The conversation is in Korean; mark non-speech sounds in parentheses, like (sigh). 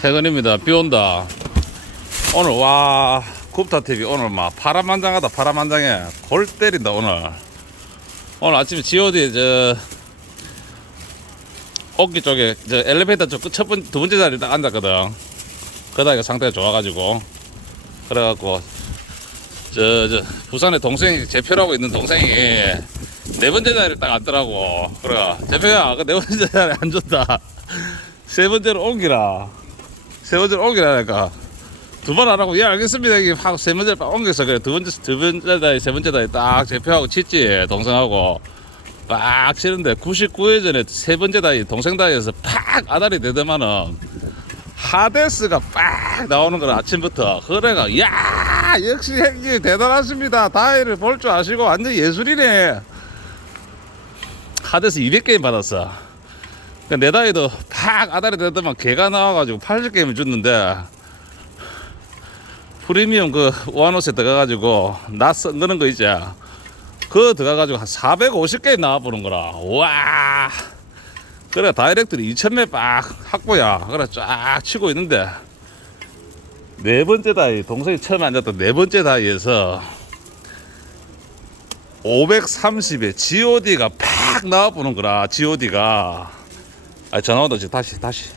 퇴근입니다. 비 온다. 오늘 와 굽타 TV 오늘 막 파란만장하다 파란만장해 골 때린다 오늘. 오늘 아침에 G.O.D 저 어깨 쪽에 저 엘리베이터 쪽첫 번두 번째 자리에 딱 앉았거든. 그다가 상태가 좋아가지고 그래갖고 저 저 부산에 동생이 제표라고 있는 동생이 네 번째 자리에 딱 앉더라고. 그래 제표야 그 네 번째 자리에 앉았다. (laughs) 세 번째로 옮기라. 세 번째로 옮기라니까. 두 번 안 하고. 예 알겠습니다. 이게 하고 세 번째 딱 옮겨서 그래. 두 번째 두 번째 다이 세 번째 다이 딱 제표하고 치지 동생하고. 빡 치는데 99회 전에 세 번째 다이 동생 다이에서 팍 아다리 되더만은 하데스가 빡 나오는 거라 아침부터. 그래가 야 역시 형님 대단하십니다. 다이를 볼 줄 아시고 완전 예술이네. 하데스 200게임 받았어 그내 다이도 팍 아다리 되더만 개가 나와가지고 80게임을 줬는데 프리미엄 그 원호세 들어가가지고 나 썬거는 거 있지? 그거 들어가가지고 한 450게임 나와보는 거라. 와. 그래 다이렉트리 2000매 빡 확보야. 그래 쫙 치고 있는데 네 번째 다이 동생이 처음에 앉았던 네 번째 다이에서 530에 GOD가 팍 나와보는 거라 GOD가 아 전화 온다 지금 다시 다시